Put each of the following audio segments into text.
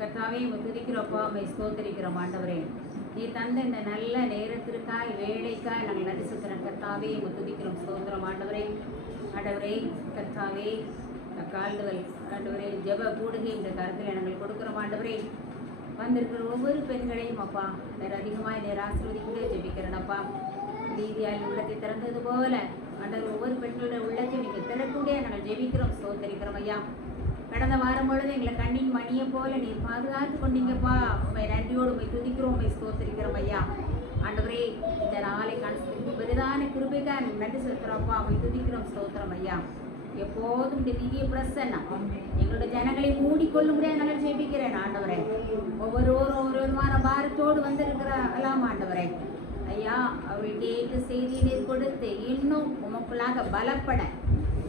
கர்த்தாவே துதிக்கிறோப்பா, உம்மை ஸ்தோத்திரிக்கிறோம் ஆண்டவரே. நீ தந்த இந்த நல்ல நேரத்திற்காய் வேலைக்காய் நாங்கள் நன்றி செலுத்துகிறோம் கர்த்தாவே. துதிக்கிறோம், ஸ்தோத்திரம் ஆண்டவரே. ஆண்டவரே கர்த்தாவே, கால்டுவல் ஆண்டவரே ஜெப கூடுகை இந்த கருத்தில் நாங்கள் கொடுக்குறோம் ஆண்டவரே. வந்திருக்கிற ஒவ்வொரு பெண்களையும் அப்பா வேறு அதிகமாக நேர ஆசீர்வதிக்க ஜெபிக்கிறேனப்பா. நீதியால் உள்ளத்தை திறந்தது போல ஆண்டவர் ஒவ்வொரு பெண்களுடைய உள்ளத்தை நீங்கள் திறக்கூடிய நாங்கள் ஜெபிக்கிறோம், ஸ்தோத்திரிக்கிறோம் ஐயா. கடந்த வாரம் பொழுது எங்களை கண்ணின் மணியை போல நீர் பாதுகாத்து கொண்டீங்கப்பா. உண்மை நன்றியோடு உண்மை துதிக்கிறோம், உண்மை ஸ்தோத்திரிக்கிறோம் ஐயா. ஆண்டவரே இந்த நாளை காணிச்சதுக்கு பெரிதான கிருபைக்காக நன்றி செலுத்துகிறோம்ப்பா. உண்மை துதிக்கிறோம், ஸ்தோத்திரம் ஐயா. எப்போதும் இந்த திவ்ய பிரசன்னம் எங்களுடைய ஜனங்களை மூடிக்கொள்ளும்படியாக நாங்கள் ஜெபிக்கிறேன் ஆண்டவரே. ஒவ்வொருவரும் ஒரு விதமான பாரத்தோடு வந்திருக்கிறலாம் ஆண்டவரே. ஐயா அவள் கேட்டு செய்தி நீர் கொடுத்து இன்னும் உமக்குள்ளாக பலப்பட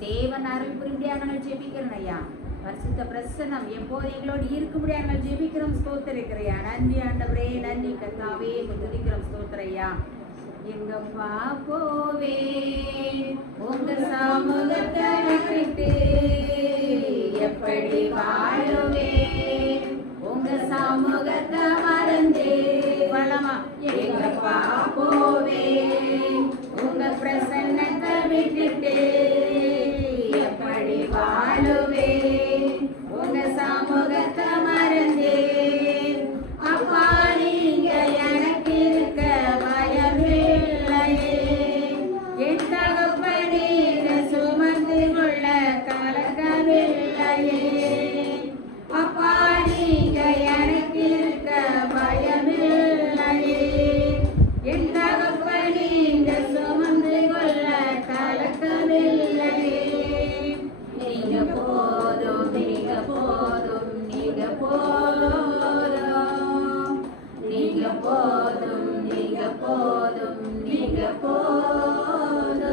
தேவன் அருள் புரிம்படியாக நாங்கள் ஜெபிக்கிறேன் ஐயா. பரிசுத்த பிரசன்னம் எப்போது எங்களோடு இருக்கும்படியாக நாங்கள் ஜெபிக்கிறோம், ஸ்தோத்திரிக்கிறையா. நன்றி ஆண்டவரே, நன்றி கர்த்தாவே, துதிக்கிறோம், ஸ்தோத்திரையா. எங்கப்பா போவேன் உங்க சமூகத்தை விட்டு, எப்படி வாழுவேன் உங்க சமூகத்தை மறந்தே வளமா. எங்கப்பா போவேன் உங்க பிரசன்னத்தை விட்டுட்டு, எப்படி வாழுவேன் உங்க சமூகத்தை மறந்தே. அப்பா நீங்க எனக்கு இருக்க பயமில்லையே, என் தகப்பனே சுமந்து கொள்ள கலக்கவில்லையே. அப்பா நீங்க எனக்கு இருக்க பயமில்லையே, என் தகப்பனே சுமந்து கொள்ள கலக்கவில்லையே. நீங்க போதும், நீங்க போதும், நீங்க போதும், நீங்க போதும், நீங்க போதும், நீங்க போதும்.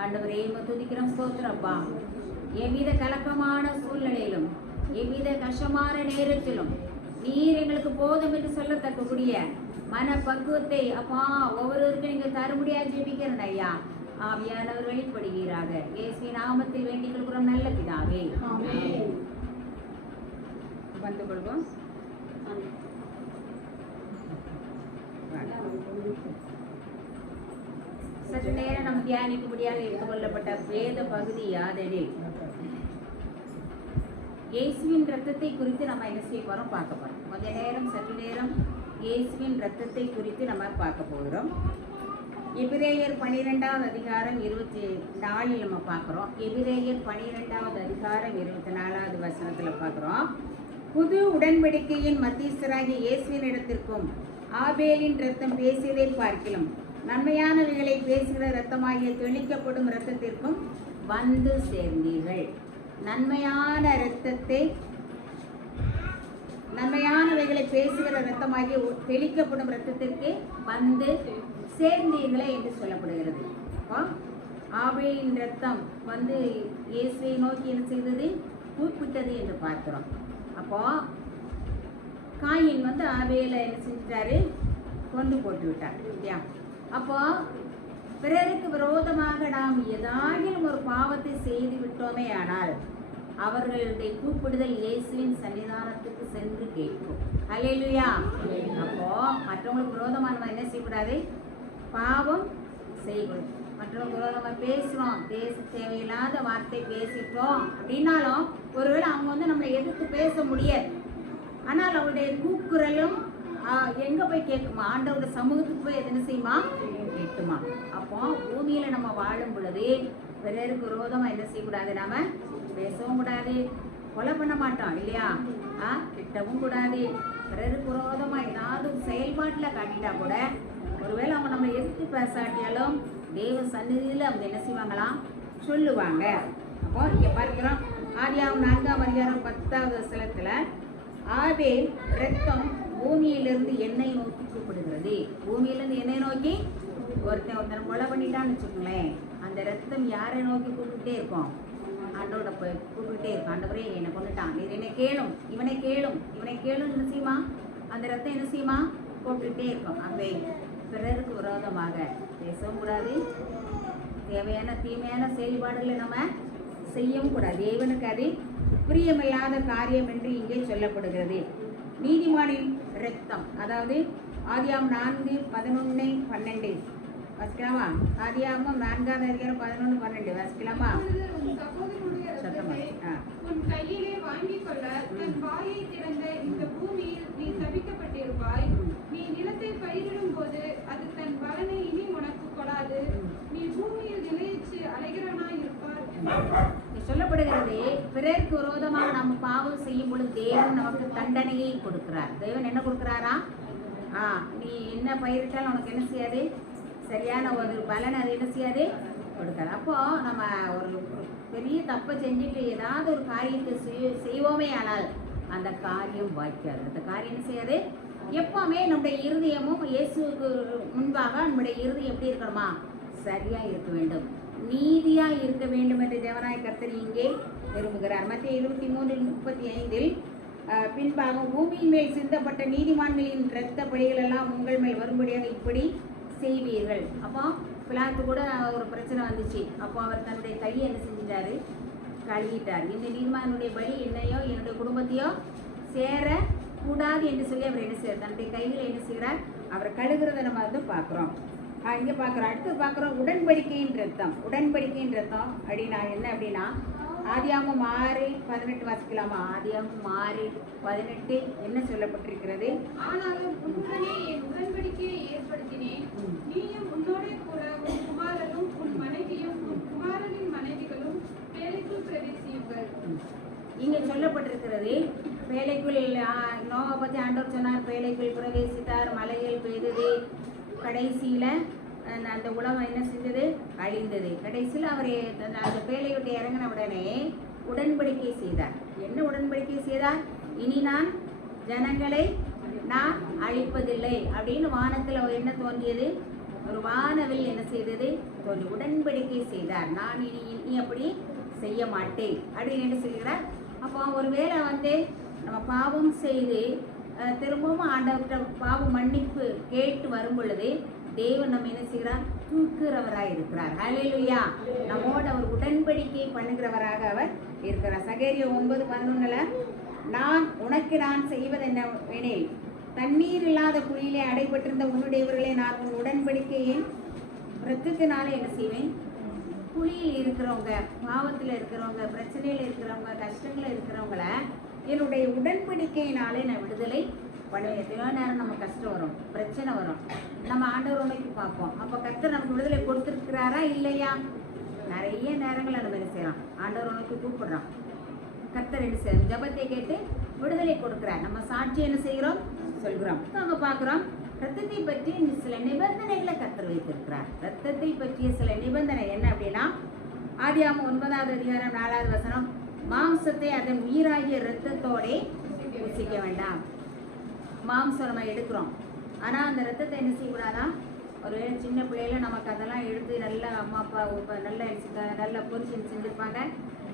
ஆண்டவரே துதிக்கிறோம், ஸ்தோத்திரப்பா. எவ்வித கலக்கமான சூழ்நிலையிலும் எவ்வித கஷ்டமான நேரத்திலும் நீர் எங்களுக்கு போதும் என்று சொல்லத்தக்கக்கூடிய மன பக்குவத்தை அப்பா ஒவ்வொருவருக்கும் நீங்கள் தரும்படியாக ஜெபிக்கிறேன் ஐயா. ஆவியானவர் வெளிப்படுகிறாக இயேசுவின் நாமத்தில் வேண்டிக் கொள்கிறோம் நல்ல பிதாவே. வந்து கொள்வோம். சற்று நேரம் நம் தியானிக்கும்படியாக எடுத்துக்கொள்ளப்பட்ட வேத பகுதி யாதெனில் இயேசுவின் ரத்தத்தை குறித்து நம்ம என்ன செய்ய போறோம், பார்க்க போறோம். கொஞ்ச நேரம் சற்று நேரம் இயேசுவின் ரத்தத்தை குறித்து நம்ம பார்க்க போகிறோம். எபிரேயர் 12வது அதிகாரம் 24 நம்ம பார்க்குறோம். எபிரேயர் 12வது அதிகாரம் 24வது வசனத்தில் பார்க்குறோம். புது உடன்படிக்கையின் மத்தியஸ்தராகிய இயேசுவின் இடத்திற்கும் ஆபேலின் ரத்தம் பேசியதை பார்க்கிலும் நன்மையானவைகளை பேசுகிற ரத்தமாகிய தெளிக்கப்படும் இரத்தத்திற்கும் வந்து சேர்ந்தீர்கள். நன்மையான இரத்தத்தை, நன்மையானவைகளை பேசுகிற ரத்தமாகிய தெளிக்கப்படும் இரத்தத்திற்கு வந்து சேர்ந்தீர்களே என்று சொல்லப்படுகிறது. அப்போ ஆபேலின் ரத்தம் வந்து இயேசுவை நோக்கி என்ன செய்தது, கூப்பிட்டது என்று பார்க்கிறோம். அப்போ காயின் வந்து ஆபேலை என்ன செஞ்சிட்டாரு, கொண்டு போட்டு விட்டார் இல்லையா. அப்போ பிறருக்கு விரோதமாக நாம் ஏதாகிலும் ஒரு பாவத்தை செய்து விட்டோமே ஆனால் அவர்களுடைய கூப்பிடுதல் இயேசுவின் சன்னிதானத்துக்கு சென்று கேட்கும். ஹல்லேலூயா. அப்போ மற்றவங்களுக்கு விரோதமான என்ன செய்யக்கூடாது, பாவம் செய்யக்கூடாது. மற்றவங்களுக்கு விரோதமாக பேசுகிறோம், பேச தேவையில்லாத வார்த்தை பேசிட்டோம் அப்படின்னாலும் ஒருவேளை அவங்க வந்து நம்மளை எதிர்த்து பேச முடியாது. ஆனால் அவருடைய கூக்குரலும் எங்கே போய் கேட்குமா, ஆண்டவருடைய சமூகத்துக்கு போய் என்ன செய்யுமா, கேட்குமா. அப்போ பூமியில் நம்ம வாழும் பொழுது பிறருக்கு விரோதமாக என்ன செய்யக்கூடாது, நாம பேசவும் கூடாது, கொலை பண்ண மாட்டோம் இல்லையா, திட்டவும் கூடாது. பிறருக்கு விரோதமாக ஏதாவது செயல்பாட்டில் காட்டிட்டா கூட ஒருவேளை அவங்க நம்மளை எதிர்த்து பேசாட்டியாலும் தேவ சந்நிதியில் அவங்க என்ன செய்வாங்களாம், சொல்லுவாங்க. அப்போ இங்கே பார்க்கிறோம் ஆதியாகமம் 4ஆம் அதிகாரம் 10வது வசனத்தில் ஆபேல் ரத்தம் பூமியிலிருந்து எண்ணெய் நோக்கி கூப்பிடுகிறது. பூமியிலிருந்து எண்ணெய் நோக்கி ஒருத்தன் கொலை பண்ணிட்டான்னு வச்சுக்கோங்களேன், அந்த ரத்தம் யாரை நோக்கி கூப்பிட்டுட்டே இருக்கும், ஆண்டோட கூப்பிட்டுட்டே இருக்கும். ஆண்டவரே என்னை கொண்டுட்டான், நீர் என்னை கேளும், இவனை கேளும், இவனை கேளும் என்ன செய்யுமா, அந்த ரத்தம் என்ன செய்யுமா, கூப்பிட்டுட்டே இருக்கும். அவை பிறருக்கு விரோதமாக பேசவும் கூடாது, தேவையான தீமையான செயல்பாடுகளை நம்ம செய்யவும் கூடாது. தேவனுக்கு அது பிரியமில்லாத காரியம் என்று இங்கே சொல்லப்படுகிறது. நீதிமானின் இரத்தம், அதாவது ஆதியாகமம் 4:11-12 வசிக்கலாமா? ஆதியாகமம் 4:11-12 வசிக்கலாமா? சத்தமா? உன் கையிலே வாங்கிக் கொள்ள தன் வாயை திறந்த இந்த பூமியில் நீ சபிக்கப்பட்டிருப்பாய். நீ நிலத்தை பயிரிடும் போது அது தன் பலனை இனி உனக்கு கொடாது. நீ பூமியில் நிலையற்று அலைகிறவனாய் இருப்பார். சொல்லப்படுகிறது, பிறருக்கு விரோதமாக நம்ம பாவம் செய்யும் பொழுது தேவன் நமக்கு தண்டனையை கொடுக்கிறார். தேவன் என்ன கொடுக்கிறாரா? நீ என்ன பயிரிட்டாலும் உனக்கு என்ன செய்யாது? சரியான ஒரு பலன் அது என்ன செய்யாது? கொடுக்காது. அப்போ நம்ம ஒரு பெரிய தப்பை செஞ்சுட்டு ஏதாவது ஒரு காரியத்தை செய்வோமே, ஆனால் அந்த காரியம் வாய்க்காது. அந்த காரியம் என்ன செய்யாது? எப்பவுமே நம்முடைய இருதயமும் இயேசுக்கு முன்பாக நம்முடைய இருதயம் எப்படி இருக்கணுமா? சரியா இருக்க வேண்டும், நீதியா இருக்க வேண்டும் என்று தேவனாய் கர்த்தர் இங்கே விரும்புகிறார். மத்திய 23:35 பின்பாக பூமியின் மேல் சிந்தப்பட்ட நீதிமான்களின் இரத்த பலிகள் எல்லாம் உங்கள் மேல் வரும்படியாக இப்படி செய்வீர்கள். அப்போ பிலாத்து கூட ஒரு பிரச்சனை வந்துச்சு. அப்போ அவர் தன்னுடைய கையை என்ன செஞ்சிட்டாரு? கழுவிட்டார். இந்த நீதிமானுடைய பலி என்னையோ என்னுடைய குடும்பத்தையோ சேர கூடாது என்று சொல்லி அவர் என்ன செய்யறார்? தன்னுடைய கையில் என்ன செய்கிறார்? அவர் கழுகுறத நம்ம வந்து பார்க்குறோம். இங்கே பார்க்குறோம். அடுத்து பார்க்குறோம் உடன்படிக்கையின் ரத்தம். உடன்படிக்கையின் ரத்தம் அப்படின்னா என்ன அப்படின்னா, ஆதியாகமம் 6:18 வாசிக்கலாமா? ஆதியாகமம் 6:18 என்ன சொல்லப்பட்டிருக்கிறது? ஆனாலும் உன்னுடனே என் உடன்படிக்கையை ஏற்படுத்தினேன். நீயும் உன்னோட கூட உன் குமாரனும் உன் மனைவியும் உன் குமாரனின் மனைவிகளும் பேழைக்குள் பிரவேசியுங்கள். இங்கே சொல்லப்பட்டிருக்கிறது பேழைக்குள். நோவா பற்றி ஆண்டவர் சொன்னார், பேழைக்குள் பிரவேசித்தார், மலைகள் பெய்தது, கடைசியில் அந்த உலகம் என்ன செஞ்சது? அழிந்தது. கடைசியில் அவர் அந்த பேழை விட்டு இறங்கின உடனே உடன்படிக்கை செய்தார். என்ன உடன்படிக்கை செய்தார்? இனி நான் ஜனங்களை நான் அழிப்பதில்லை அப்படின்னு வானத்தில் என்ன தோன்றியது? ஒரு வானவில் என்ன செய்தது? தோன்றி உடன்படிக்கை செய்தார். நான் இனி அப்படி செய்ய மாட்டேன் அப்படின்னு என்ன சொல்கிறார். அப்போ ஒரு வேளை வந்து நம்ம பாவம் செய்து திரும்பவும் ஆண்டவர்கிட்ட பாவ மன்னிப்பு கேட்டு வரும் பொழுது தேவன் நம்ம என்ன செய்கிறார்? தூக்குறவராக இருக்கிறார். ஹல்லேலூயா! நம்மோடு அவர் உடன்படிக்கை பண்ணுகிறவராக அவர் இருக்கிறார். சகேரியா 9:11 நான் செய்வது என்னவெனில், தண்ணீர் இல்லாத குழியிலே அடைபட்டிருந்த உன்னுடையவர்களே நான் உன் உடன்படிக்கையின் இரத்தத்தினால என்ன செய்வேன்? குழியில் இருக்கிறவங்க, பாவத்தில் இருக்கிறவங்க, பிரச்சனையில் இருக்கிறவங்க, கஷ்டங்களில் இருக்கிறவங்கள என்னுடைய உடன்படிக்கையினாலே நான் விடுதலை பண்ணுவேன். எத்தனையோ நேரம் நம்ம கஷ்டம் வரும், பிரச்சனை வரும், நம்ம ஆண்டவர் உனக்கு பார்ப்போம். அப்போ கர்த்தர் நமக்கு விடுதலை கொடுத்துருக்கிறாரா இல்லையா? நிறைய நேரங்களை நம்ம என்ன செய்யலாம்? ஆண்டவர் உனக்கு கூப்பிடுறான். கர்த்தர் என்ன செய்யறோம்? ஜபத்தை கேட்டு விடுதலை கொடுக்குறார். நம்ம சாட்சி என்ன செய்கிறோம்? சொல்கிறோம். அங்கே பார்க்குறோம், ரத்தத்தை பற்றி சில நிபந்தனைகளை கர்த்தர் வைத்திருக்கிறார். ரத்தத்தை பற்றிய சில நிபந்தனை என்ன அப்படின்னா, ஆதியாகமம் 9:4 மாம்சத்தை அதன் உயிராகிய இரத்தத்தோடே புசிக்க வேண்டாம். மாம்சம் நம்ம எடுக்கிறோம், ஆனால் அந்த ரத்தத்தை என்ன செய்யக்கூடாதான்? ஒருவேளை சின்ன பிள்ளையில நமக்கு அதெல்லாம் எடுத்து நல்லா அம்மா அப்பா நல்லா பொரிச்சு செஞ்சுருப்பாங்க,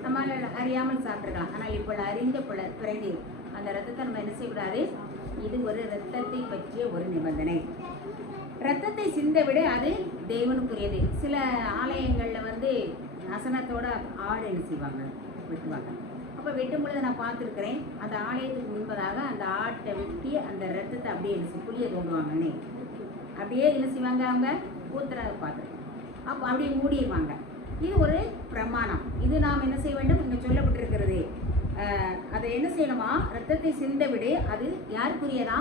நம்மளால அறியாமல் சாப்பிட்ருக்கலாம். ஆனால் இப்போ அறிந்த பிறகு அந்த ரத்தத்தை நம்ம என்ன செய்யக்கூடாது? இது ஒரு ரத்தத்தை பற்றிய ஒரு நிபந்தனை. ரத்தத்தை சிந்த விட அது தேவனுக்குரியது. சில ஆலயங்களில் வந்து அசனத்தோட ஆடு என்ன செய்வாங்க? வெட்டுவாங்க. அப்போ வெட்டும் பொழுது நான் பார்த்துருக்குறேன், அந்த ஆலயத்துக்கு முன்பதாக அந்த ஆட்டை வெட்டி அந்த ரத்தத்தை அப்படியே புளியை தோண்டுவாங்கன்னே அப்படியே என்ன செய்வாங்க? அவங்க ஊத்துறதை பார்த்துருக்கேன். அப்போ அப்படியே மூடிடுவாங்க. இது ஒரு பிரமாணம். இது நாம் என்ன செய்ய வேண்டும்? இங்கே சொல்லப்பட்டிருக்கிறது. அதை என்ன செய்யணுமா? ரத்தத்தை சிந்த விடு, அது யாருக்குரியதா?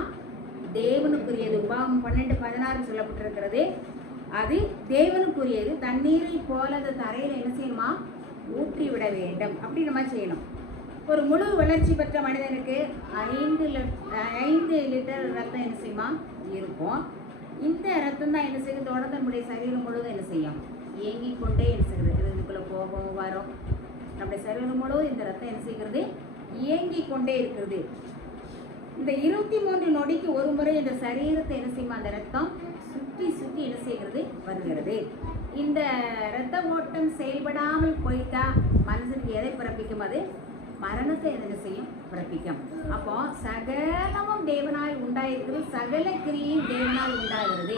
தேவனுக்குரியது. உபாகமம் 12:16 சொல்லப்பட்டிருக்கிறது. அது தேவனுக்குரியது. தண்ணீரை போல அந்த தரையில் என்ன செய்யணுமா? ஊற்றி விட வேண்டும். அப்படி நம்ம செய்யணும். ஒரு முழு வளர்ச்சி பெற்ற மனிதனுக்கு 5 லிட்டர் ரத்தம் என்ன செய்யுமா? இருக்கும். இந்த ரத்தம் தான் என்ன செய்யும்? தொடர்ந்து நம்முடைய சரீரம் முழுவதும் என்ன செய்யும்? இயங்கிக் கொண்டே என்ன செய்கிறது? இதுக்குள்ளே போகும் வரும். நம்முடைய சரீரம் முழுவதும் இந்த ரத்தம் என்ன செய்கிறது? இயங்கிக் கொண்டே இருக்கிறது. இந்த 23 நொடிக்கு ஒரு முறை இந்த சரீரத்தை என்ன செய்யுமா? அந்த ரத்தம் சுற்றி சுற்றி என்ன செய்கிறது? வருகிறது. இந்த இரத்த ஓட்டம் செயல்படாமல் போயிட்டா மனுஷனுக்கு எதை பிறப்பிக்கும்? அது மரணத்தை என்ன செய்யும்? பிறப்பிக்கும். அப்போ சகலமும் தேவனால் உண்டாயிருக்கிறது, சகல கிரியையும் தேவனால் உண்டாகிறது.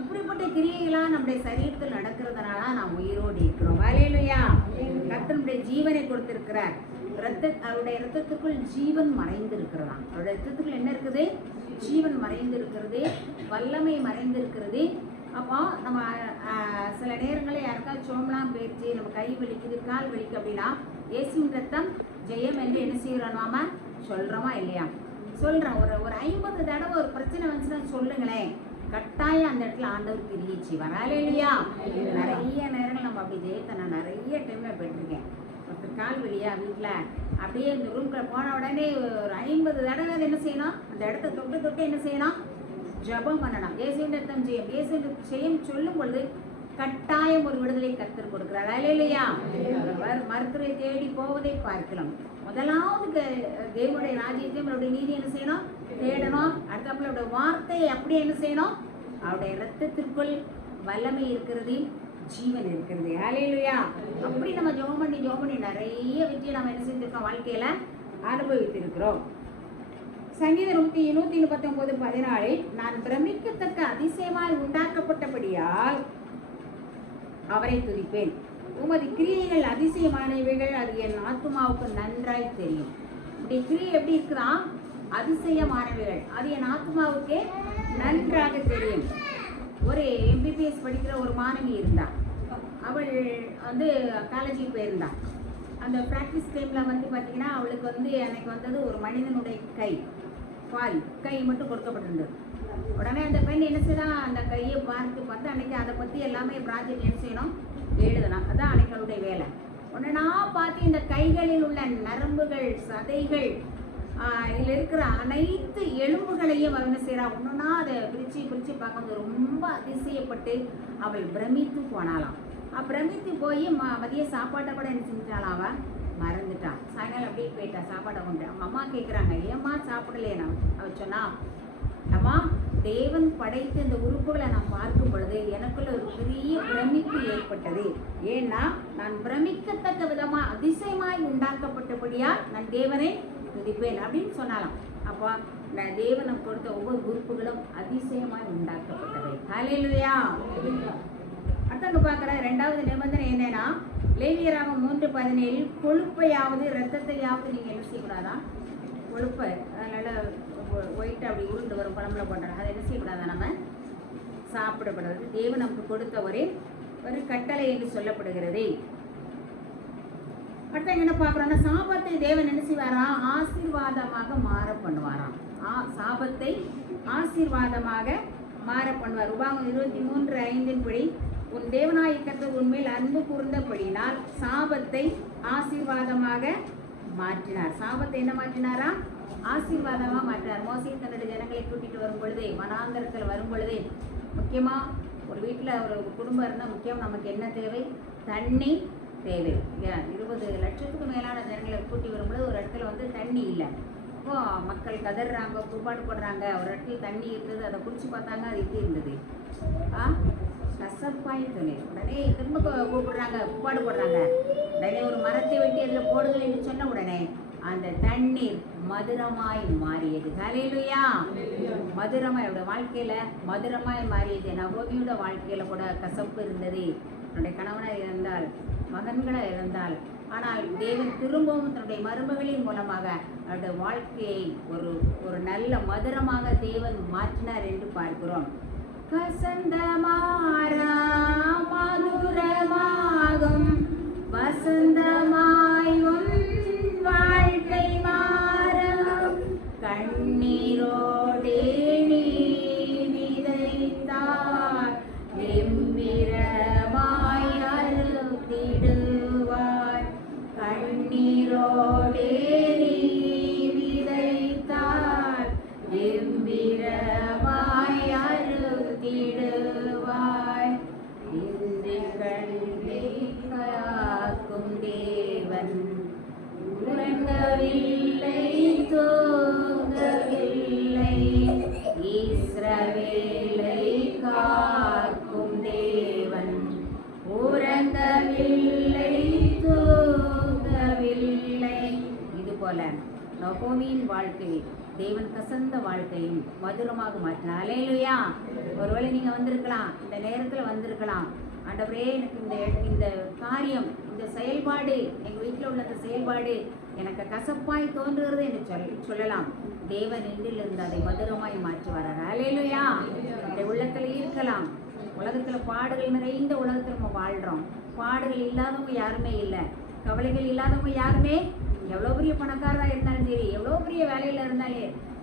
இப்படிப்பட்ட கிரியைகளாக நம்முடைய சரீரத்தில் நடக்கிறதுனால நாம் உயிரோடு இருக்கிறோம். ஹல்லேலூயா! கர்த்தர் நம்முடைய ஜீவனை கொடுத்திருக்கிறார். அவருடைய இரத்தத்துக்குள் ஜீவன் மறைந்து இருக்கிறதா. அவருடைய இரத்தத்துக்குள் என்ன இருக்குது? ஜீவன் மறைந்து இருக்கிறது, வல்லமை மறைந்து இருக்கிறது. அப்போ நம்ம சில நேரங்களில் யாருக்காவது சோம்பலாம் போயிடுச்சு, நம்ம கை வலிக்குது, கால் வலிக்கு அப்படின்னா இயேசுவின் ரத்தம் ஜெயம் என்று என்ன செய்கிறோம்? நாம சொல்கிறோமா இல்லையா? சொல்கிறோம். ஒரு 50 தடவை ஒரு பிரச்சனை வந்துச்சுன்னா சொல்லுங்களேன், கட்டாயம் அந்த இடத்துல ஆண்டவர் கிரியை செய்வார். இல்லையா? நிறைய நேரங்கள் நம்ம அப்படி ஜெயத்தை நான் நிறைய டைமில் பெற்றிருக்கேன். ஒருத்தர் கால் வலியா வீட்டில் அப்படியே இந்த ரூம்குள்ள போன உடனே ஒரு 50 தடவை என்ன செய்யணும்? அந்த இடத்த தொட்டு என்ன செய்யணும்? ஜபம் பண்ணலாம். இயேசுவின் ரத்தம் ஜெயம், இயேசுவின் ஜெயம் சொல்லும் பொழுது கட்டாயம் ஒரு விடுதலை கர்த்தர் கொடுக்கிறார். இல்லையா? மருத்துவரை தேடி போவதை பார்க்கலாம். முதலாவது தேவனுடைய ராஜ்யத்தையும் அவருடைய நீதி என்ன செய்யணும்? தேடணும். அடுத்தப்பல அவருடைய வார்த்தையை அப்படியே என்ன செய்யணும்? அவருடைய இரத்தத்திற்குள் வல்லமை இருக்கிறது, ஜீவன் இருக்கிறது. ஹல்லேலூயா. அப்படி நம்ம ஜெபம் பண்ணி நிறைய வெற்றியை நம்ம என்ன செஞ்சிருக்கோம்? வாழ்க்கையில அனுபவித்திருக்கிறோம். சங்கீதம் 139:14 நான் பிரமிக்கத்தக்க அதிசயமாய் உண்டாக்கப்பட்டபடியால் அவரை துதிப்பேன். உமது கிரியைகள் அதிசயமானவைகள், அது என் ஆத்துமாவுக்கு நன்றாய் தெரியும். இப்படி கிரியை எப்படி இருக்குதா? அதிசயமானவைகள், அது என் ஆத்மாவுக்கு நன்றாக தெரியும். ஒரு MBBS படிக்கிற ஒரு மாணவி இருந்தா. அவள் வந்து காலேஜுக்கு போயிருந்தா. அந்த ப்ராக்டிஸ் டைமில் வந்து பார்த்தீங்கன்னா அவளுக்கு வந்து எனக்கு வந்தது ஒரு மனிதனுடைய கை மட்டும் கொடுக்கப்பட்டிருந்தது. உடனே அந்த பெண் என்ன செய்யலாம்? அந்த கையை பார்த்து அன்னைக்கு அதை பற்றி எல்லாமே ப்ராஜெக்ட் என்ன செய்யணும்? எழுதலாம். அதான் அன்னைக்கு அவளுடைய வேலை. உடனே பார்த்து இந்த கைகளில் உள்ள நரம்புகள், சதைகள், இதில் இருக்கிற அனைத்து எலும்புகளையும் அவள் என்ன செய்கிறா? ஒன்றுனா அதை பிரித்து பார்க்கும்போது ரொம்ப அதிசயப்பட்டு அவள் பிரமித்து போனாலாம். பிரமித்து போய் மதிய சாப்பாட்டை கூட என்ன செஞ்சாலாம்? அவள் மறந்துட்டான். சாயங்காலம் அப்படியே போயிட்டா சாப்பாட்டை கொண்டு. அவங்க அம்மா கேட்குறாங்க, ஏம்மா சாப்பிடலையே? அவள் சொன்னா, அம்மா தேவன் படைத்த இந்த உறுப்புகளை நான் பார்க்கும் பொழுது எனக்குள்ள ஒரு பெரிய பிரமிப்பு ஏற்பட்டது. ஏன்னா நான் பிரமிக்கத்தக்க விதமாக அதிசயமாய் உண்டாக்கப்பட்டபடியா நான் தேவனை துதிப்பேன் அப்படின்னு சொன்னாலாம். அப்போ நான் தேவனை கொடுத்த ஒவ்வொரு உறுப்புகளும் அதிசயமாய் உண்டாக்கப்பட்டவை. ஹல்லேலூயா. அடுத்தவங்க பார்க்குற 2வது நிபந்தனை என்னன்னா, லேவியராகமம் 3:17 கொழுப்பையாவது இரத்தத்தையாவது நீங்கள் என்ன செய்யக்கூடாதா? கொழுப்பை அதனால் ஒயிட் அப்படி உருண்டு வரும் குழம்புல போட்டாங்க, அதை என்ன செய்யக்கூடாதா? நம்ம சாப்பிடப்படுறது தேவன் நமக்கு கொடுத்த ஒரு கட்டளை என்று சொல்லப்படுகிறது. அடுத்த என்ன பார்க்குறோன்னா, சாபத்தை தேவன் என்ன செய்வாரா? ஆசீர்வாதமாக மாற பண்ணுவாராம். சாபத்தை ஆசீர்வாதமாக மாற பண்ணுவார். உபாகமம் 23:5 படி உன் தேவனாகிய கர்த்தர் உன்மேல் அன்பு கூர்ந்தபடியினால் சாபத்தை ஆசீர்வாதமாக மாற்றினார். சாபத்தை என்ன மாற்றினாரா? ஆசீர்வாதமாக மாற்றினார். மோசே தன்னுடைய ஜனங்களை கூட்டிட்டு வரும் பொழுதே, வனாந்தரத்தில் வரும் பொழுதே, முக்கியமாக ஒரு வீட்டில் ஒரு குடும்பம் இருந்தால் முக்கியம் நமக்கு என்ன தேவை? தண்ணி தேவை. 20 லட்சத்துக்கு மேலான ஜனங்களை கூட்டி வரும்பொழுது ஒரு இடத்துல வந்து தண்ணி இல்லை. அப்போ மக்கள் கதறாங்க, கூப்பாடு போடுறாங்க. ஒரு இடத்துல தண்ணி இருந்தது, அதை குடிச்சு பார்த்தாங்க, அது எப்படி இருந்தது? கசப்பாய் தண்ணி. உடனே திரும்ப கூப்பிடுறாங்க, கூப்பாடு போடுறாங்க. உடனே ஒரு மரத்தை வெட்டி அதில் போடுங்கள் என்று சொன்ன உடனே அந்த தண்ணீர் மதுரமாய் மாறியது. ஹல்லேலூயா. மதுரமாய் அவருடைய வாழ்க்கையில மதுரமாய் மாறியது. நகோமியோட வாழ்க்கையில கூட கசப்பு இருந்தது. என்னுடைய கணவனாக இருந்தால், மகன்களை இருந்தால், ஆனால் தேவன் திரும்பவும் தன்னுடைய மருமகளின் மூலமாக அவருடைய வாழ்க்கையை ஒரு நல்ல மதுரமாக தேவன் மாற்றினார் என்று பார்க்கிறோம். கசந்தமாரா மதுரமாகும் வசந்தமாய் வாழ்க்கை மாறும் கண்ணீரோடே நீ விதைத்தாய் எம்பிரமாய் அறுத்திடுவாய். கண்ணீரோடே நீ விதைத்தாய் எம்பிரமாய் அறுத்திடுவாய். இன்று கண்ணை காக்கும் தேவன் உறங்கவில்லை, தூங்கவில்லை. இஸ்ரவேலை காக்கும் தேவன் உறங்கவில்லை, தூங்கவில்லை. இதுபோல நகோமியின் வாழ்க்கை தேவன் கசந்த வாழ்க்கையும் மதுரமாக மாற்றினார். ஹல்லேலூயா. ஒருவேளை நீங்கள் வந்திருக்கலாம், இந்த நேரத்தில் வந்திருக்கலாம், ஆண்டவரே எனக்கு இந்த காரியம், இந்த செயல்பாடு, எங்கள் வீட்டில் உள்ள அந்த செயல்பாடு எனக்கு கசப்பாய் தோன்றுகிறது என்று சொல்லலாம். தேவன் இன்றிலிருந்து அதை மதுரமாய் மாற்றுவார். அல்லேலூயா. இந்த உள்ளத்துல இருக்கலாம். உலகத்துல பாடுகள் நிறைந்த உலகத்துல நம்ம வாழ்றோம். பாடுகள் இல்லாதவங்க யாருமே இல்லை. கவலைகள் இல்லாதவங்க யாருமே, எவ்வளோ பெரிய பணக்காரராக இருந்தாலும் சரி, எவ்வளோ பெரிய வேலையில்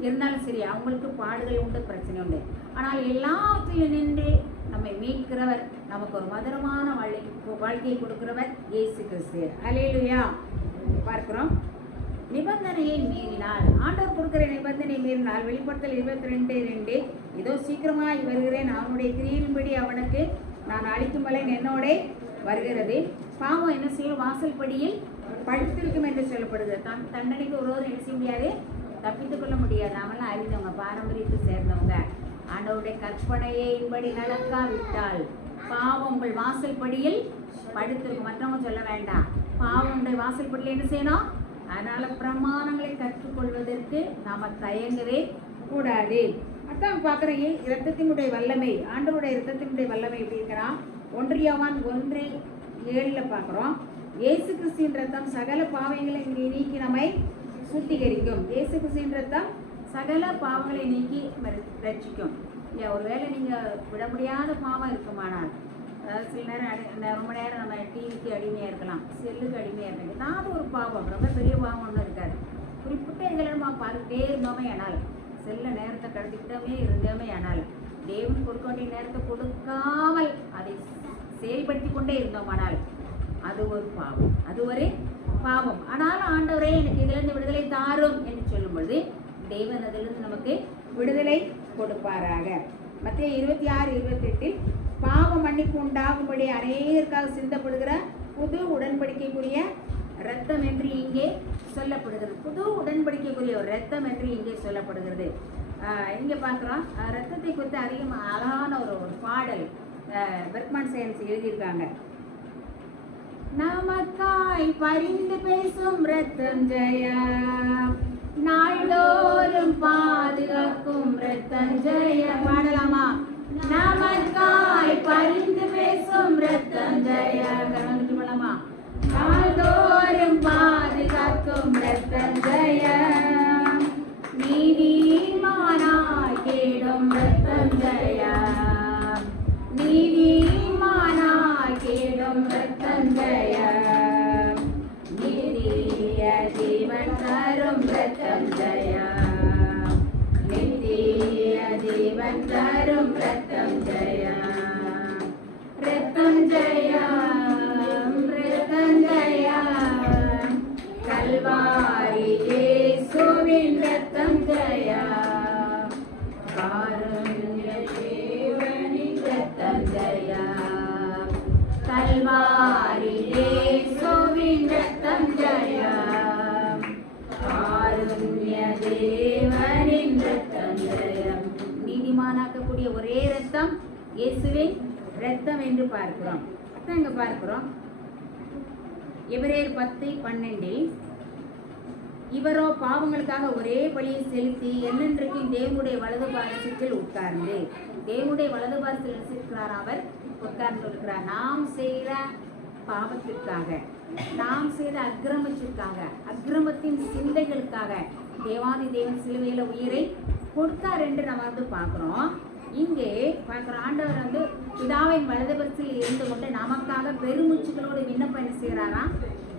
இருந்தாலும் சரி, அவங்களுக்கு பாடுகள் உண்டு, பிரச்சனை உண்டு. ஆனால் எல்லாத்தையும் நின்று நம்மை மீட்கிறவர், நமக்கு ஒரு மதுரமான வாழ்க்கையை கொடுக்கிறவர் இயேசு கிறிஸ்து. அல்லேலூயா. பார்க்கிறோம், நிபந்தனையை மீறினால், ஆண்டவர் கொடுக்கிற நிபந்தனை மீறினால், வெளிப்படுத்தல் 22:2, இதோ சீக்கிரமாய் வருகிறேன், அவனுடைய கிரியின்படி அவனுக்கு நான் அளிக்கும் பலன் என்னோட வருகிறது. பாவம் என்ன செய்யும்? வாசல் படியில் படுத்திருக்கும் என்று சொல்லப்படுகிறது. தண்டனைக்கு ஒருவர் என்ன செய்ய முடியாது, தப்பித்துக் கொள்ள முடியாது. நாமெல்லாம் அறிந்தவங்க, பாரம்பரியத்தை சேர்ந்தவங்க. ஆண்டவருடைய கற்பனையின்படி நடக்காவிட்டால் பாவம் உங்கள் வாசல் படியில் படுத்திருக்கும். மற்றவங்க சொல்ல வேண்டாம், பாவம் உங்கள் வாசல் படியில் என்ன செய்யணும்? அதனால பிரமாணங்களை கற்றுக்கொள்வதற்கு நாம தயங்கவே கூடாது. அதான் பார்க்குறேன், இரத்தத்தினுடைய வல்லமை, ஆண்டவருடைய இரத்தத்தினுடைய வல்லமை எப்படி இருக்கிறான்? 1 யோவான் 1:7 பார்க்குறோம். இயேசு கிறிஸ்துவின் ரத்தம் சகல பாவங்களை நீக்கி நம்மை சுத்திகரிக்கும். இயேசு கிறிஸ்துவின் ரத்தம் சகல பாவங்களை நீக்கி ரட்சிக்கும். இல்லையா? ஒருவேளை நீங்கள் விட முடியாத பாவம் இருக்குமானால், அதாவது சில நேரம் ரொம்ப நேரம் நம்ம டிவிக்கு அடிமையாக இருக்கலாம், செல்லுக்கு அடிமையாக இருக்கலாம். ஏதாவது ஒரு பாவம், ரொம்ப பெரிய பாவம் ஒன்றும் இருக்காது. குறிப்பிட்ட இதில் நம்ம பார்த்துட்டே இருந்தோமே ஆனால், செல்ல நேரத்தை கடத்திக்கிட்டோமே இருந்தோமே ஆனால், தேவன் கொடுக்க வேண்டிய நேரத்தை கொடுக்காமல் அதை செயல்படுத்தி கொண்டே இருந்தோமானால் அது ஒரு பாவம், அது ஒரு பாவம். ஆனால் ஆண்டவரே எனக்கு இதிலிருந்து விடுதலை தாரும் என்று சொல்லும் பொழுது தேவன் அதிலிருந்து நமக்கு விடுதலை கொடுப்பாராக. மத்தேயு 26:28, பாவம் மன்னிப்பு உண்டாகும்படி அநேகருக்காக சிந்தப்படுகிற புது உடன்படிக்கைக்குரிய இரத்தம் என்று இங்கே சொல்லப்படுகிறது. புது உடன்படிக்கைக்குரிய ஒரு இரத்தம் என்று இங்கே சொல்லப்படுகிறது. இங்கே பார்க்குறோம், இரத்தத்தை குறித்து அதிகமாக அழகான ஒரு பாடல் பெர்க்மன் சயன்ஸ் எழுதியிருக்காங்க. நமக்காய் பரிந்து பேசும் இரத்தம் ஜெயா, நாள்தோறும் பாதுகாக்கும் இரத்தம் ஜெயா. பாடலாமா? நமக்காய் பரிந்து பேசும் இரத்தம் ஜெயா. கவனித்து போலாமா? நாள்தோறும் பாதுகாக்கும் இரத்தம் ஜெயா, நீதிமானாய் கேடும் இரத்தம் ஜெயா, நீதிமானாய் கேடும் இரத்தம் ஜெயா, நித்திய ஜீவன் தரும் இரத்தம் ஜெயா, நித்திய ஜீவன் தரும் இரத்தம் ஜெயா, இரத்தம் ஜெயா, இரத்தம் ஜெயா, கல்வாரி இயேசுவின் இரத்தம் ஜெயா, காருண்ய தேவனின் இரத்தம் ஜெயா, கல்வாரி இயேசுவின் இரத்தம் ஜெயா, காருண்ய தேவனின் இரத்தம் ஜெயா. நீதிமானாக்கக்கூடிய ஒரே இரத்தம் இயேசுவின் இரத்தம் என்று பார்க்கிறோம். அதான் இங்க பார்க்கிறோம், எபிரேயர் 10:12, இவரோ பாவங்களுக்காக ஒரே பலியை செலுத்தி என்னென்றைக்கும் தேவனுடைய வலது பாரசத்தில் உட்கார்ந்து, தேவனுடைய வலது பாரசத்தில் இருக்கிறார், அவர் உட்கார்ந்து இருக்கிறார். நாம் செய்கிற பாவத்திற்காக, நாம் செய்த அக்கிரமத்திற்காக, அக்கிரமத்தின் சிந்தைகளுக்காக தேவாதி தேவன் சிலுவையில உயிரை கொடுத்தார் என்று நம்ம பார்க்கிறோம். இங்கே பார்க்குற ஆண்டவர் பிதாவின் வலது பாரசத்தில் இருந்து கொண்டு நமக்காக பெருமூச்சுகளோடு விண்ணப்பம் என்ன செய்கிறாரா?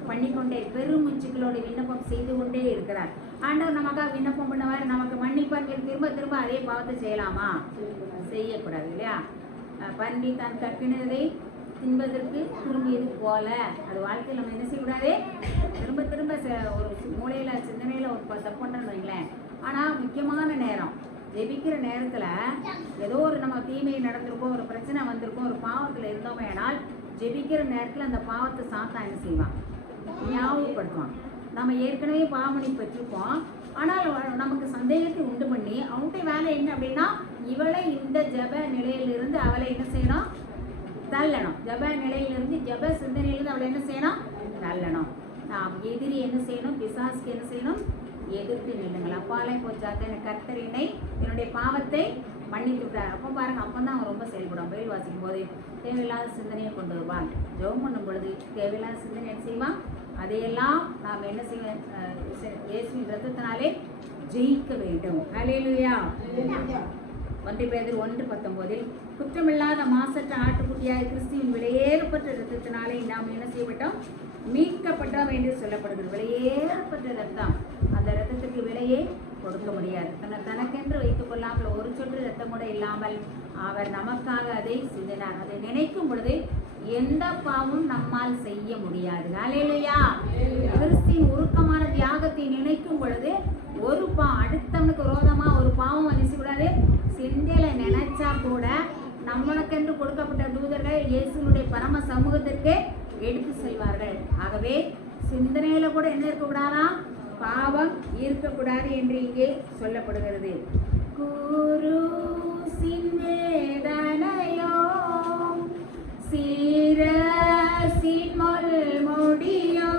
பண்ணிக்கொண்டே, பெருமூச்சுகளோடு விண்ணப்பம் செய்து கொண்டே இருக்கிறார். ஆண்டவர் நமக்காக விண்ணப்பம் பண்ணுவார், நமக்கு மன்னிப்பார். திரும்ப திரும்ப அதே பாவத்தை செய்யலாமா? செய்யக்கூடாது இல்லையா? பன்றி தான் கட்டினதை தின்பதற்கு திரும்பியது போல, அது வாழ்க்கையில் நம்ம என்ன செய்யக்கூடாது? திரும்ப திரும்ப ஒரு மூளையில சிந்தனையில ஒரு தப்பு பண்ணுறோன்னு வைங்களேன். ஆனால் முக்கியமான நேரம், ஜெபிக்கிற நேரத்தில் ஏதோ ஒரு நம்ம தீமை நடந்திருக்கோம், ஒரு பிரச்சனை வந்திருக்கோம், ஒரு பாவத்தில் இருந்தோமே ஆனால் ஜெபிக்கிற நேரத்தில் அந்த பாவத்தை சாத்தான் என்ன செய்வான்? ஞாபகப்படுத்துவான். நம்ம ஏற்கனவே பாவமணி பெற்றிருப்போம், ஆனால் நமக்கு சந்தேகத்தை உண்டு பண்ணி அவனுடைய வேலை என்ன அப்படின்னா, இவளை இந்த ஜப நிலையிலிருந்து அவளை என்ன செய்யணும்? தள்ளணும். ஜப நிலையிலிருந்து, ஜப சிந்தனையிலிருந்து அவளை என்ன செய்யணும்? தள்ளணும். நாம் எதிரி என்ன செய்யணும்? பிசாசுக்கு என்ன செய்யணும்? எதிர்த்து நில்லுங்கள். அப்பாலே போச்சாத்த எனக்கு கர்த்தரினை என்னுடைய பாவத்தை மன்னித்து விட்டார். அப்போ பாருங்க, அப்போ தான் அவன் ரொம்ப செயல்படும். வெயில் வாசிக்கும் போது தேவையில்லாத சிந்தனையை கொண்டு வருவான். ஜெபம் பண்ணும் பொழுது தேவையில்லாத சிந்தனை என்ன செய்வான்? அதையெல்லாம் நாம் என்ன செய்ய இயேசுவின் இரத்தத்தினாலே ஜெயிக்க வேண்டும். ஹல்லேலூயா. 1 பேதுரு 1:19 குற்றமில்லாத மாசற்ற ஆட்டுக்குட்டியாய் கிறிஸ்துவின் விலையேறப்பட்ட இரத்தத்தினாலே நாம் என்ன செய்யப்பட்டோம்? மீட்கப்பட்டோம் என்று சொல்லப்படுகிறது. விலையேறப்பட்ட இரத்தம், அந்த இரத்தத்துக்கு விலையே கொடுக்க முடியாது. தனக்கென்று வைத்துக் கொள்ளாமல் ஒரு சொட்டு இரத்தம் கூட இல்லாமல் அவர் நமக்காக அதை சிந்தினார். அதை நினைக்கும் பொழுது எந்த பாவமும் நம்மால் செய்ய முடியாது. ஹல்லேலூயா. கிறிஸ்துவின் உருக்கமான தியாகத்தை நினைக்கும் பொழுது ஒரு அடுத்தவனுக்கு விரோதமா ஒரு பாவம் வந்துக்கூடாது. சிந்தையில நினைச்சா கூட நம்மளுக்கென்று கொடுக்கப்பட்ட தூதர்கள் இயேசுனுடைய பரம சமூகத்திற்கு எடுத்து செல்வார்கள். ஆகவே சிந்தனையில கூட என்ன இருக்கக்கூடாதா? பாவம் இருக்கக்கூடாது என்று இங்கே சொல்லப்படுகிறது. குருசின் வேதனையோ சீரசின் முள்முடியோ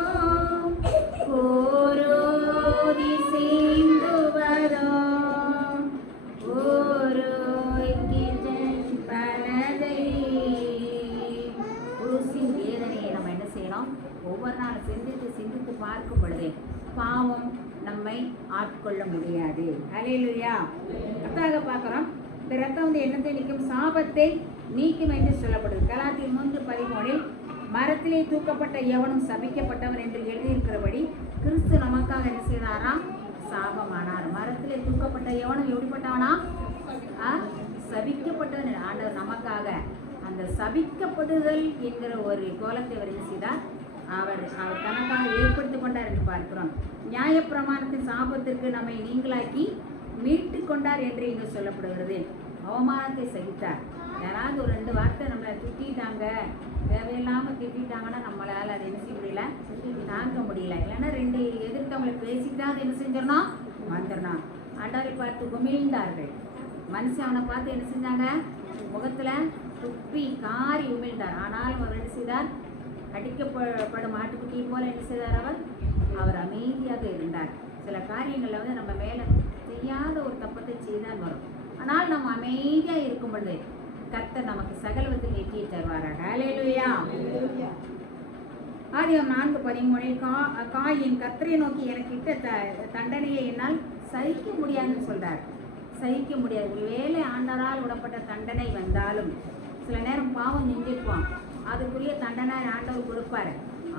கோரோதி சிந்துவதோ குருசின் வேதனையை நம்ம என்ன செய்யணும்? ஒவ்வொரு நாள் சிந்தித்து பார்க்கும் பொழுது பாவம் நம்மை ஆட்கொள்ள முடியாது. ஹல்லேலூயா. அதாக பார்க்கிறோம். இந்த ரத்தம் என்னத்தை நீக்கும்? சாபத்தை நீக்கும் என்று சொல்லப்படுது. கலாத்தியர் 3:13 மரத்திலே தூக்கப்பட்ட எவனும் சபிக்கப்பட்டவன் என்று எழுதியிருக்கிறபடி கிறிஸ்து நமக்காக என்ன செய்தாராம்? சாபமானார். மரத்திலே தூக்கப்பட்ட எவனும் எப்படிப்பட்டவனா? சபிக்கப்பட்டவன். ஆண்டவர் நமக்காக அந்த சபிக்கப்படுதல் என்கிற ஒரு கோலத்தை அவர் என்ன செய்தார்? அவர் தனக்காக ஏற்படுத்திக் கொண்டார் என்று பார்க்கிறோம். நியாயப்பிரமாணத்தின் சாபத்திற்கு நம்மை நீங்களாக்கி மீட்டு கொண்டார் என்று இங்கு சொல்லப்படுகிறது. அவமானத்தை சகித்தார். யாராவது ஒரு 2 வார்த்தை நம்மளை திட்டாங்க, தேவையில்லாமல் திட்டாங்கன்னா நம்மளால் அதை என்ன செய்ய முடியல, தாங்க முடியல. இல்லைன்னா 2 எதிர்த்தவங்களை பேசிட்டு அதை என்ன செஞ்சிடணும்? வந்துடணும். ஆண்டவரை பார்த்து உமிழ்ந்தார்கள். மனுஷன் அவனை பார்த்து என்ன செஞ்சாங்க? முகத்தில் துப்பி காரி உமிழ்ந்தார். ஆனால் அவர் என்ன செய்தார்? அடிக்கப்படும் ஆட்டுக்குட்டியை போல என்ன செய்தார்? அவர் அமைதியாக இருந்தார். சில காரியங்களில் நம்ம மேலே செய்யாத ஒரு தப்பத்தை செய்தான் வரும். ஆனால் நம்ம அமைதியாக இருக்கும் பொழுது கர்த்தர் நமக்கு சகலவத்தில் வெற்றியை தருவாராக. ஹல்லேலூயா. ஆதியாகமம் 4:13 காயின் கர்த்தரை நோக்கி எனக்கு இட்ட தண்டனையை என்னால் சகிக்க முடியாதுன்னு சொல்றார். சகிக்க முடியாது. ஒருவேளை ஆண்டவரால் விடப்பட்ட தண்டனை வந்தாலும் சில நேரம் பாவம் செஞ்சிருப்போம், அதுக்குரிய தண்டனை ஆண்டவர் கொடுப்பாரு.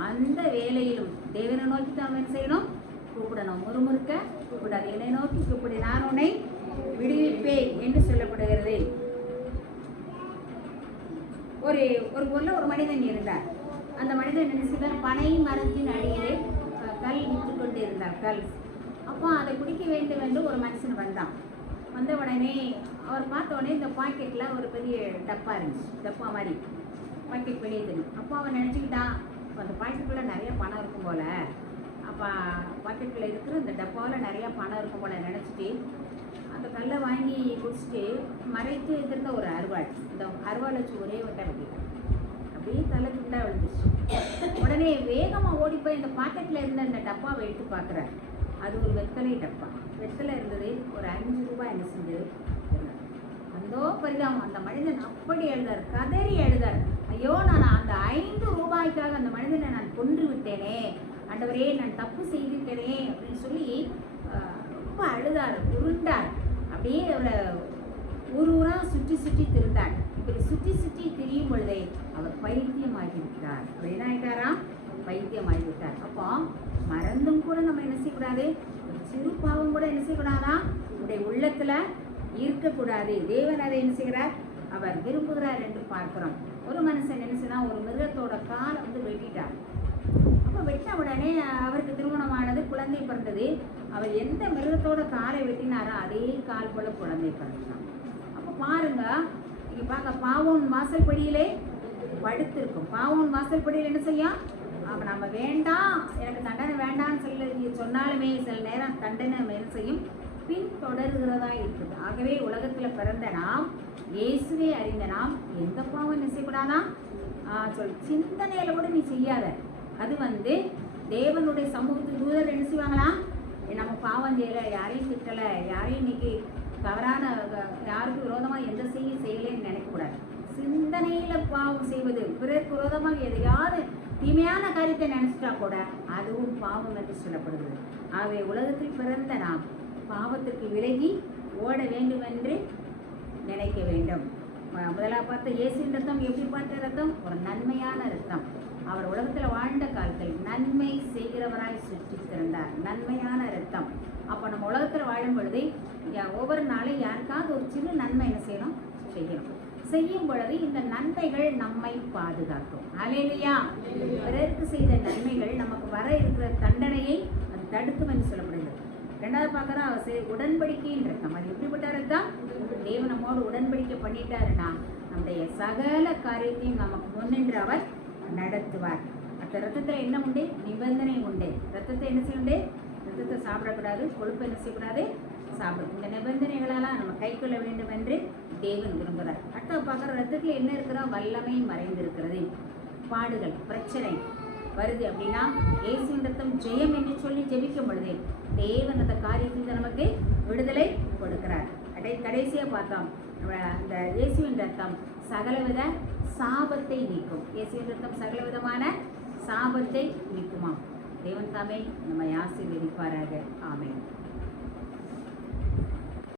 அந்த வேலையிலும் தேவனை நோக்கி தான் என்ன செய்யணும்? கூப்பிடணும். முறுமுறுக்க கூப்பிடாது. என்னை நோக்கி கூப்பிடு, நான் உன்னை விடுவிப்பேன் என்று சொல்லப்படுகிறது. ஒரு ஊர்ல ஒரு மனிதன் இருந்தார். அந்த மனிதன் என்ன செய்தார்? பனை மரத்தின் அடியிலே கல் விற்று கொண்டு இருந்தார். கல். அப்போ அதை குடிக்க வேண்டும் என்று ஒரு மனுஷன் வந்தான். வந்த உடனே அவர் பார்த்த உடனே இந்த பாக்கெட்டில் ஒரு பெரிய டப்பா இருந்துச்சு. டப்பா மாதிரி பாக்கெட் வெளியே தெரியும். அப்போ அவன் நினச்சிக்கிட்டான், அந்த பாக்கெட்டுக்குள்ளே நிறைய பணம் இருக்கும் போல், அப்போ பாக்கெட்டில் இருக்கிற இந்த டப்பாவில் நிறையா பணம் இருக்கும் போல் நினச்சிட்டு அந்த கல்லை வாங்கி குடிச்சிட்டு மறைத்து இருந்த ஒரு அருவாள், இந்த அருவாள் வச்சு ஒரே வட்டை வெட்டிட்டான். அப்படியே தலை துண்டாக விழுந்துச்சு. உடனே வேகமாக ஓடி போய் இந்த பாக்கெட்டில் இருந்த இந்த டப்பாவை எடுத்து பார்க்குறாரு. அது ஒரு வெத்தலை டப்பா. வெத்தலை இருந்தது. ஒரு 5 ரூபாய் என்ன செஞ்சது? அந்தோ பரிதாபம். அந்த மனிதன் அப்படி எழுதார், கதறி எழுதார். ஐயோ, நான் அந்த 5 ரூபாய்க்காக அந்த மனிதனை நான் கொன்று விட்டேனே, ஆண்டவரே நான் தப்பு செய்துட்டேனே அப்படின்னு சொல்லி ரொம்ப அழுதார், உருண்டார். அப்படியே அவரை ஊராக சுற்றி சுற்றி திருந்தார். இப்படி சுற்றி சுற்றி திரியும் பொழுதே அவர் பைத்தியமாகிவிட்டார். அவர் என்ன ஆகிட்டாராம்? பைத்தியமாகிவிட்டார். அப்போ மறந்தும் கூட நம்ம என்ன செய்யக்கூடாது? ஒரு சிறு பாவம் கூட என்ன செய்யக்கூடாதா? நம்முடைய உள்ளத்துல இருக்கக்கூடாது. தேவன் அதை என்ன செய்கிறார்? அவர் விரும்புகிறார் என்று பார்க்கிறோம். ஒரு மனுஷன் என்ன செய்யலாம்? ஒரு மிருகத்தோட காலை வெட்டிட்டார். அப்போ வெட்ட உடனே அவருக்கு திருமணமானது, குழந்தை பிறந்தது. அவர் எந்த மிருகத்தோட காலை வெட்டினாரோ அதே கால் போல குழந்தை பிறந்தான். அப்போ பாருங்க, இங்க பார்க்க பாவம் வாசல்படியிலே படுத்திருக்கும். பாவம் வாசல்படியில் என்ன செய்யும்? அப்போ நம்ம வேண்டாம், எனக்கு தண்டனை வேண்டாம்னு சொல்லி சொன்னாலுமே சில நேரம் தண்டனை என்ன செய்யும்? பின் தொடர்கிறதா இருக்குது. ஆகவே உலகத்தில் பிறந்த நாம், இயேசுவை அறிந்த நாம் எந்த பாவம் என்ன செய்யக்கூடாதா? சிந்தனையில கூட நீ செய்யாத. அது தேவனுடைய சமூகத்து தூதர் என்ன செய்வாங்களா? நம்ம பாவம் செய்யலை, யாரையும் திட்டலை, யாரையும் இன்னைக்கு தவறான யாருக்கு விரோதமாக எந்த செய்யலைன்னு நினைக்கக்கூடாது. சிந்தனையில பாவம் செய்வது, பிறருக்கு விரோதமாக எதையாவது தீமையான காரியத்தை நினைச்சிட்டா கூட அதுவும் பாவம் என்று சொல்லப்படுகிறது. ஆகவே உலகத்தில் பிறந்த நாம் பாவத்திற்கு விலகி ஓட வேண்டும் என்று நினைக்க வேண்டும். முதலாக பார்த்த இயேசுவின் ரத்தம் எப்படி பார்த்த ரத்தம்? ஒரு நன்மையான ரத்தம். அவர் உலகத்தில் வாழ்ந்த காலத்தில் நன்மை செய்கிறவராய் சுற்றி திறந்தார். நன்மையான ரத்தம். அப்போ நம்ம உலகத்தில் வாழும் பொழுது ஒவ்வொரு நாளும் யாருக்காவது ஒரு சின்ன நன்மை என்ன செய்யணும்? செய்யும் பொழுது இந்த நன்மைகள் நம்மை பாதுகாக்கும். அல்லேலூயா. பிறருக்கு செய்த நன்மைகள் நமக்கு வர இருக்கிற தண்டனையை அது தடுக்கும் என்று சொல்லப்படுகிறது. ரெண்டாவது பார்க்குறோம், அவர் உடன்படிக்கையின் ரத்தம். அது எப்படிப்பட்ட ரத்தம்? தேவன் நம்மோடு உடன்படிக்கை பண்ணிட்டாருன்னா நம்முடைய சகல காரியத்தையும் நமக்கு முன்னின்று அவர் நடத்துவார். அந்த ரத்தத்தில் என்ன உண்டு? நிபந்தனை உண்டு. ரத்தத்தை என்ன செய்யுண்டு? ரத்தத்தை சாப்பிடக்கூடாது, கொழுப்பு என்ன செய்யக்கூடாது, சாப்பிடும். இந்த நிபந்தனைகளெல்லாம் நம்ம கை கொள்ள வேண்டும் என்று தேவன் விரும்புகிறார். அடுத்த பார்க்குற ரத்தத்தில் என்ன இருக்கிறா? வல்லமை மறைந்திருக்கிறது. பாடுகள், பிரச்சனை வருது அப்படின்னா இயேசுவின் ரத்தம் ஜெயம் என்று சொல்லி ஜெபிக்கும் பொழுது தேவன் அந்த காரியத்தில் நமக்கு விடுதலை கொடுக்கிறார். கடைசியாக பார்த்தோம், அந்த இயேசுவின் ரத்தம் சகலவித சாபத்தை நீக்கும். இயேசுவின் ரத்தம் சகலவிதமான சாபத்தை நீக்குமா? தேவன் தாமே நம்மை ஆசீர்வதிப்பாராக. ஆமென்.